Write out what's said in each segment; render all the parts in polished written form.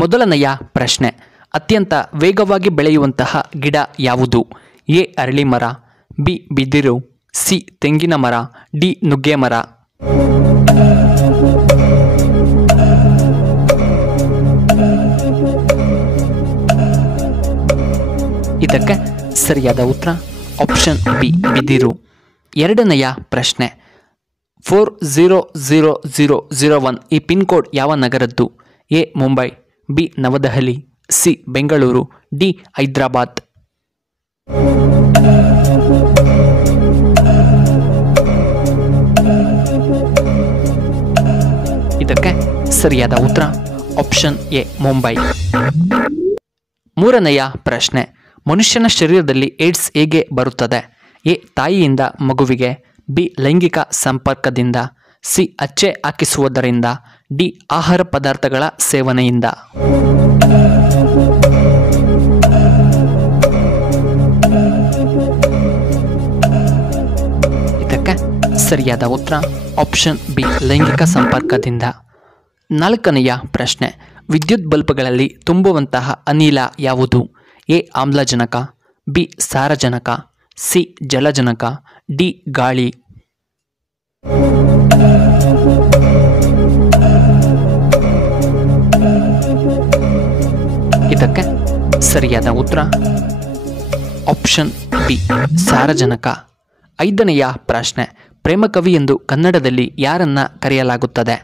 ಮೊದಲನೆಯ ಪ್ರಶ್ನೆ, ಅತ್ಯಂತ ವೇಗವಾಗಿ ಬೆಳೆಯುವಂತಹ ಗಿಡ ಯಾವುದು? ಎ ಅರಳಿ ಮರ, ಬಿ ಬಿದಿರು, ಸಿ ತೆಂಗಿನ ಮರ, ಡಿ ನುಗ್ಗೆ ಮರ. ಇದಕ್ಕೆ ಸರಿಯಾದ ಉತ್ತರ ಆಪ್ಷನ್ ಬಿ ಬಿದಿರು. ಎರಡನೆಯ ಪ್ರಶ್ನೆ, 400001 ಈ ಪಿನ್ ಕೋಡ್ ಯಾವ ನಗರದ್ದು? A Mumbai, B Navadehali, C Bengaluru, D Hyderabad. ಇದಕ್ಕೆ ಸರಿಯಾದ ಉತ್ತರ ಆಪ್ಷನ್ ಎ ಮುಂಬೈ. ಮೂರನೆಯ ಪ್ರಶ್ನೆ, ಮನುಷ್ಯನ ಶರೀರದಲ್ಲಿ ಏಡ್ಸ್ ಹೇಗೆ ಬರುತ್ತದೆ? ಎ ತಾಯಿಯಿಂದ ಮಗುವಿಗೆ, ಬಿ ಲೈಂಗಿಕ ಸಂಪರ್ಕದಿಂದ, ಸಿ ಹಚ್ಚೆ ಹಾಕಿಸುವುದರಿಂದ, ಡಿ ಆಹಾರ ಪದಾರ್ಥಗಳ ಸೇವನೆಯಿಂದ. ಇದಕ್ಕೆ ಸರಿಯಾದ ಉತ್ತರ ಆಪ್ಷನ್ ಬಿ ಲೈಂಗಿಕ ಸಂಪರ್ಕದಿಂದ. ನಾಲ್ಕನೆಯ ಪ್ರಶ್ನೆ, ವಿದ್ಯುತ್ ಬಲ್ಬ್ಗಳಲ್ಲಿ ತುಂಬುವಂತಹ ಅನಿಲ ಯಾವುದು? ಎ ಆಮ್ಲಜನಕ, ಬಿ ಸಾರಜನಕ, ಸಿ ಜಲಜನಕ, ಡಿ ಗಾಳಿ. ಇದಕ್ಕೆ ಸರಿಯಾದ ಉತ್ತರ ಆಪ್ಷನ್ ಬಿ ಸಾರಜನಕ. ಐದನೆಯ ಪ್ರಶ್ನೆ, ಪ್ರೇಮಕವಿ ಎಂದು ಕನ್ನಡದಲ್ಲಿ ಯಾರನ್ನ ಕರೆಯಲಾಗುತ್ತದೆ?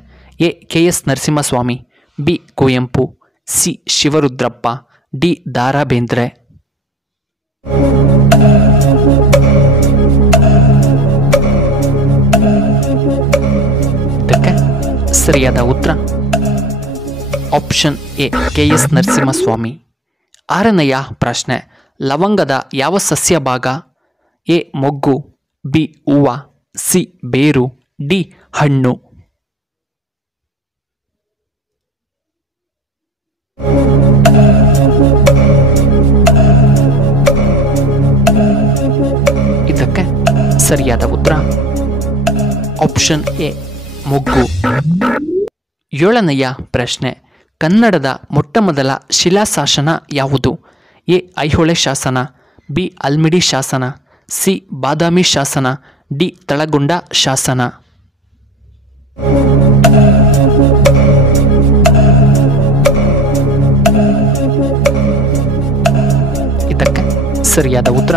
A KS. Narasimhaswamy, B Kuvempu, C Shivarudrappa, D ದಾರಾ ಬೇಂದ್ರೆ. ಇದಕ್ಕೆ ಸರಿಯಾದ ಉತ್ತರ ಆಪ್ಷನ್ ಎ ಕೆ.ಎಸ್. ನರಸಿಂಹಸ್ವಾಮಿ. ಆರನೆಯ ಪ್ರಶ್ನೆ, ಲವಂಗದ ಯಾವ ಸಸ್ಯ ಭಾಗ? ಎ ಮೊಗ್ಗು, ಬಿ ಹೂವ, ಸಿ ಬೇರು, ಡಿ ಹಣ್ಣು. ಇದಕ್ಕೆ ಸರಿಯಾದ ಉತ್ತರ ಆಪ್ಷನ್ ಎ ಮೊಗ್ಗು. ಏಳನೆಯ ಪ್ರಶ್ನೆ, ಕನ್ನಡದ ಮೊಟ್ಟಮೊದಲ ಶಿಲಾಶಾಸನ ಯಾವುದು? ಎ ಐಹೊಳೆ ಶಾಸನ, ಬಿ ಅಲ್ಮಿಡಿ ಶಾಸನ, ಸಿ ಬಾದಾಮಿ ಶಾಸನ, ಡಿ ತಳಗುಂಡ ಶಾಸನ. ಇದಕ್ಕೆ ಸರಿಯಾದ ಉತ್ತರ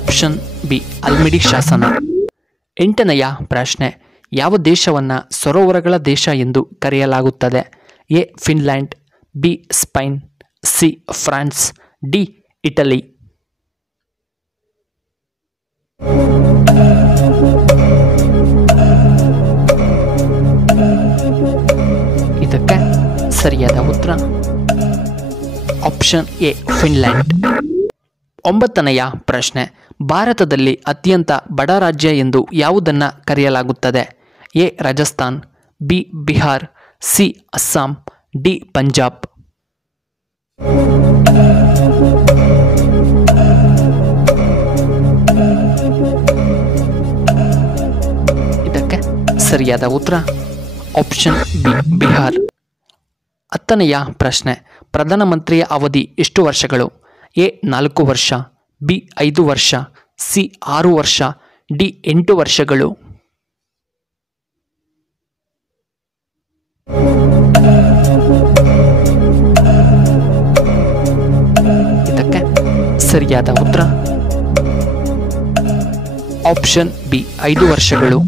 ಆಪ್ಷನ್ ಬಿ ಅಲ್ಮಿಡಿ ಶಾಸನ. ಎಂಟನೆಯ ಪ್ರಶ್ನೆ, ಯಾವ ದೇಶವನ್ನ ಸರೋವರಗಳ ದೇಶ ಎಂದು ಕರೆಯಲಾಗುತ್ತದೆ? A Finland, B Spain, C France, D Italy. ಇದಕ್ಕೆ ಸರಿಯಾದ ಉತ್ತರ ಆಪ್ಷನ್ ಎ ಫಿನ್ಲ್ಯಾಂಡ್. ಒಂಬತ್ತನೆಯ ಪ್ರಶ್ನೆ, ಭಾರತದಲ್ಲಿ ಅತ್ಯಂತ ಬಡ ರಾಜ್ಯ ಎಂದು ಯಾವುದನ್ನು ಕರೆಯಲಾಗುತ್ತದೆ? A Rajasthan, B Bihar, C Assam, D Punjab. ಇದಕ್ಕೆ ಸರಿಯಾದ ಉತ್ತರ ಆಪ್ಷನ್ ಬಿ ಬಿಹಾರ್. ಹತ್ತನೆಯ ಪ್ರಶ್ನೆ, ಪ್ರಧಾನಮಂತ್ರಿಯ ಅವಧಿ ಎಷ್ಟು ವರ್ಷಗಳು? ಎ 4 ವರ್ಷ, ಬಿ 5 ವರ್ಷ, ಸಿ 6 ವರ್ಷ, ಡಿ 8 ವರ್ಷಗಳು. ಇದಕ್ಕೆ ಸರಿಯಾದ ಉತ್ತರ ಆಪ್ಷನ್ ಬಿ 5 ವರ್ಷಗಳು.